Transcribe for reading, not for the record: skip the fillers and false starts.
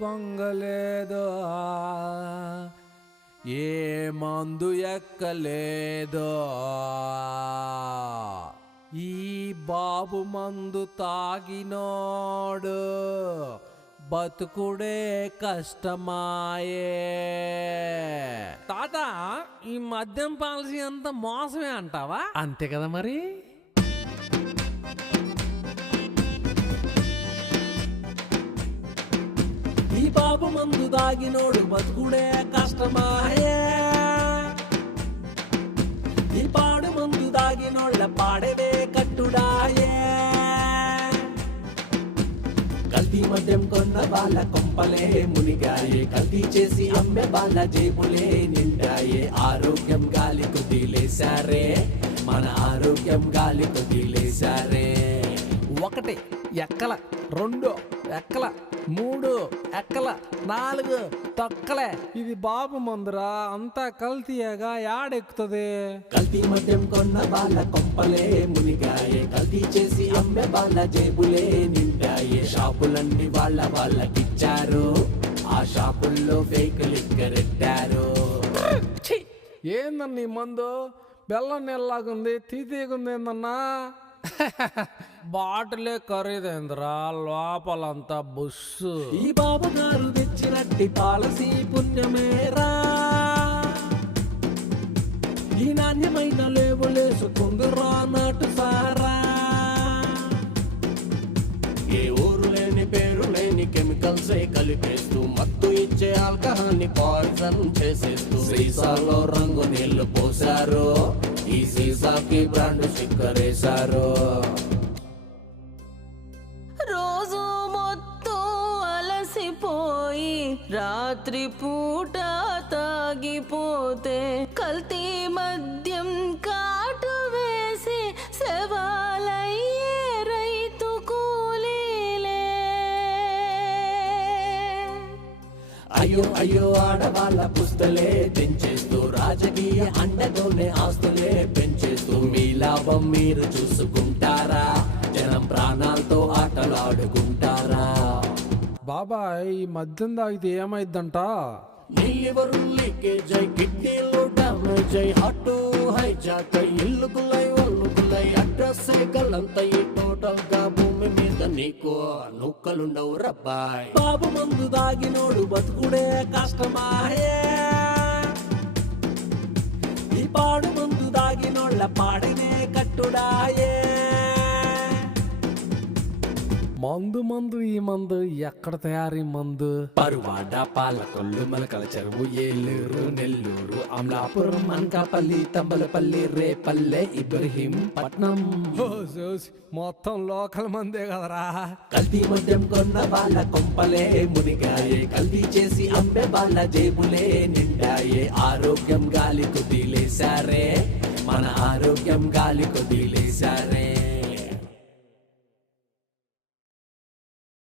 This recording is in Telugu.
బొంగలేదో ఏ మందు ఎక్కలేదో ఈ బాబు మందు తాగినోడు బతుకుడే కష్టమాయే. తాత, ఈ మద్యం పాలసీ అంతా మోసమే అంటావా? అంతే కదా మరి. ఈ బాబు మందు దాగినోడు బతుకుడే కష్టమాయే. ఈ పాడు మందు దాగినోళ్ళ పాడవే కట్టుడాయే. కల్తీ మద్యం కొన్న వాళ్ళ కొంపలే మునిగాయే. కల్తీ చేసి అమ్మే వాళ్ళ జేబులే నిండాయే. ఆరోగ్యం గాలి కుదిలేశారే, మన ఆరోగ్యం గాలి కుదిలేశారే. ఒకటి ఎక్కల, రెండు ఎక్కల, మూడు ఎక్కల, నాలుగు తొక్కలే. ఇది బాబు మందురా, అంతా కల్తీయగా యాడెక్కుతుంది. కల్తీ మద్యం కొన్న వాళ్ళ కొంపలే మునిగాయే. కల్తీ చేసి అమ్మే వాళ్ళ జేబులే నిండాయే. షాపులన్నీ వాళ్ళకిచ్చారు, ఆ షాపుల్లో ఫేక్ లిక్కరెట్టారు. ఏందన్న ఈ మందు బెల్లం నెల్లాగుంది, తీతీగుంది ఏందన్నా. బాటిలే ఖరీదైందిరా, లోపలంతా బుస్సు. ఈ బాబు గారు తెచ్చినట్టి పాలసీ పుణ్యమేరా. ఈ నాణ్యమైన లేవులేసుకుందిరా నాటు సారా. ఏ ఊరు లేని పేరు లేని కెమికల్స్ కలిపేస్తూ మత్తు ఇచ్చే ఆల్కహాల్ ని పాయిజన్ చేసేస్తూ సీసాలో రంగు నీళ్లు పోసారు. ఈ సీసాకి బ్రాండ్ స్టిక్కర్ వేశారు. రోజు మొత్తం అలసిపోయి రాత్రి పూట తాగిపోతే కల్తీ మద్యం కాటు వేసి శవాలయ్యే రైతు కూలీలే. అయ్యో అయ్యో ఆడవాళ్ళ పుస్తలే తెంచేస్తూ రాజకీయ అండతోనే ఆస్తులే పెంచేస్తూ మీ లాభం మీరు చూసుకుంటారా? జనం ప్రాణాలతో ఆటలాడుకుంటారా? బాబాయ్, ఈ మద్యం తాగితే ఏమైందంట? లివరు లీకేజ్ అయి, కిడ్నీలు డ్యామేజ్ అయి, హార్ట్ హైజాక్ అయి, ఇల్లుకులై ఒల్లుకులై, అడ్రస్ గల్లంతయి, టోటల్ గా భూమి మీద నీకు నూకలుండవు రబ్బాయ్. బాబు మందు దాగినోడు బతుకుడే కష్టమాయే. ఈ పాడు మందు దాగినోళ్ళ పాడినే కట్టుడాయే. మందు మందు ఈ మందు ఎక్కడ తయారీ మందు? పరువాడ, పాలకొల్లు, మలకల చెరువు, ఏలూరు, నెల్లూరు, అమలాపురం, అనకాపల్లి, తంబలపల్లి, రేపల్లె, ఇబ్రహీం పట్నం. మొత్తం లోకల్ మందే కదరా. కల్తీ మద్యం కొన్న వాళ్ళ కొంపలే మునిగాయే. కల్తీ చేసి అమ్మే వాళ్ళ జేబులే నిండాయే. ఆరోగ్యం గాలి కుదిలేశారే, మన ఆరోగ్యం గాలి కుదిలేశారే.